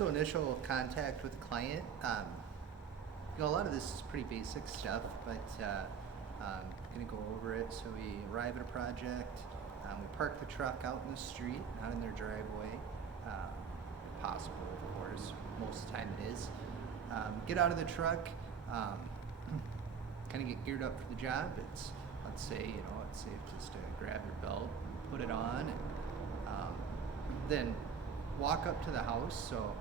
So initial contact with the client, a lot of this is pretty basic stuff, but gonna go over it. So we arrive at a project, we park the truck out in the street, not in their driveway, if possible, of course. Most of the time it is. Get out of the truck, kind of get geared up for the job. Let's say it's safe just to grab your belt, put it on, and then walk up to the house. So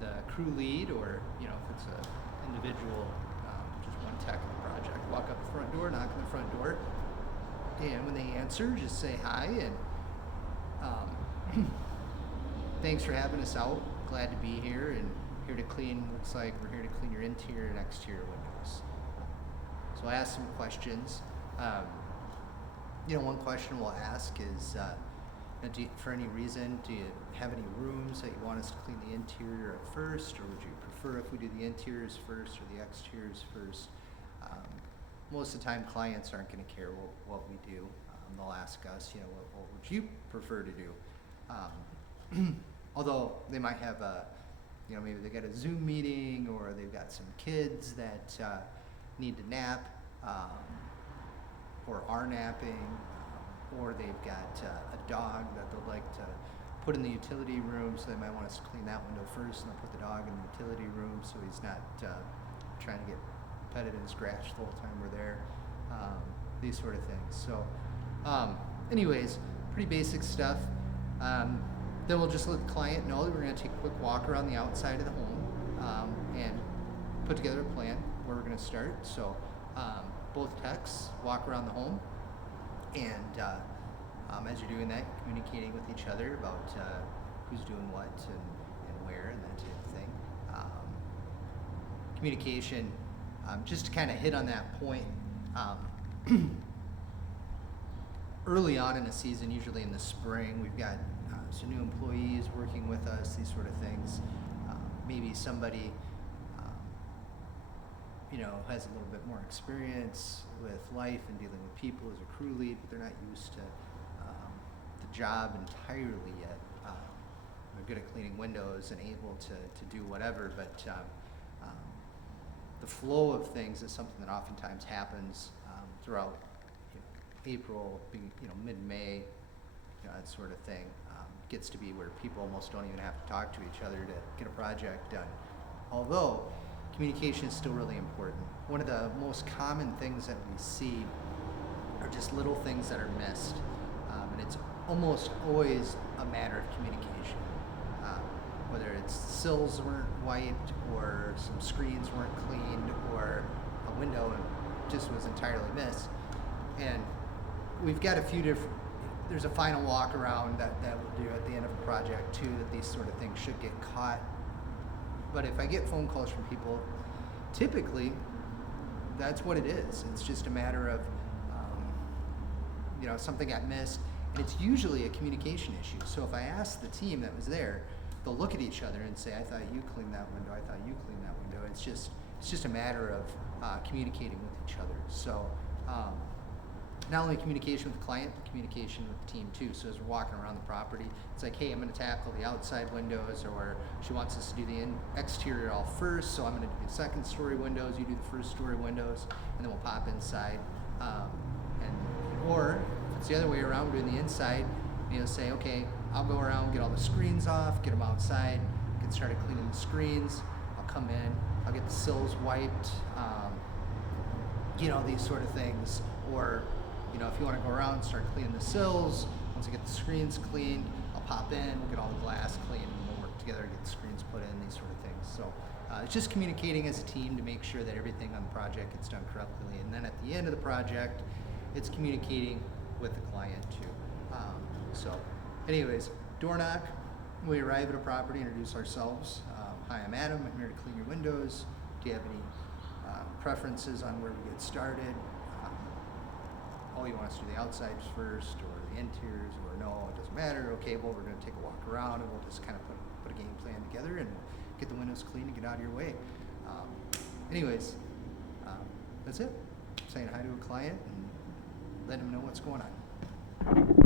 the crew lead, or if it's an individual, just one tech of the project, walk up the front door, knock on the front door, and when they answer, just say hi and thanks for having us out. Glad to be here and here to clean. Looks like we're here to clean your interior and exterior windows. So I ask some questions. One question we'll ask is, for any reason, do you have any rooms that you want us to clean the interior at first, or would you prefer if we do the interiors first or the exteriors first? Most of the time, clients aren't going to care what we do. They'll ask us, what would you prefer to do? Although they might have maybe they got a Zoom meeting, or they've got some kids that need to nap, or are napping, or they've got a dog that they'd like to put in the utility room, so they might want us to clean that window first, and they'll put the dog in the utility room so he's not trying to get petted and scratched the whole time we're there. These sort of things. So anyways, pretty basic stuff. Then we'll just let the client know that we're going to take a quick walk around the outside of the home and put together a plan where we're going to start. So both techs walk around the home, and as you're doing that, communicating with each other about who's doing what and where and that type of thing. Communication, just to kind of hit on that point, early on in the season, usually in the spring, we've got some new employees working with us, these sort of things. Maybe somebody has a little bit more experience with life and dealing with people as a crew lead, but they're not used to the job entirely yet. They're good at cleaning windows and able to do whatever, but the flow of things is something that oftentimes happens throughout April, mid-May, that sort of thing. Gets to be where people almost don't even have to talk to each other to get a project done. Although communication is still really important. One of the most common things that we see are just little things that are missed, and it's almost always a matter of communication. Whether it's sills weren't wiped, or some screens weren't cleaned, or a window just was entirely missed. And we've got a few different, there's a final walk around that we'll do at the end of a project too, that these sort of things should get caught. But if I get phone calls from people, typically that's what it is. It's just a matter of something got missed, and it's usually a communication issue. So if I ask the team that was there, they'll look at each other and say, I thought you cleaned that window, I thought you cleaned that window. It's just a matter of communicating with each other. So not only communication with the client, but communication with the team too. So as we're walking around the property, it's like, hey, I'm going to tackle the outside windows, or she wants us to do the exterior all first, so I'm going to do the second story windows, you do the first story windows, and then we'll pop inside. Or if it's the other way around, we're doing the inside, say, okay, I'll go around, get all the screens off, get them outside, get started cleaning the screens. I'll come in, I'll get the sills wiped, these sort of things. Or if you want to go around and start cleaning the sills, once I get the screens cleaned, I'll pop in, we'll get all the glass cleaned, and we'll work together to get the screens put in, these sort of things. So it's just communicating as a team to make sure that everything on the project gets done correctly. And then at the end of the project, it's communicating with the client too. Anyways, door knock, we arrive at a property, introduce ourselves. Hi, I'm Adam, I'm here to clean your windows. Do you have any preferences on where we get started? You want us to do the outsides first, or the interiors, or no, it doesn't matter. Okay, well, we're going to take a walk around, and we'll just kind of put a game plan together and get the windows clean and get out of your way. Anyways, that's it. Saying hi to a client and letting them know what's going on.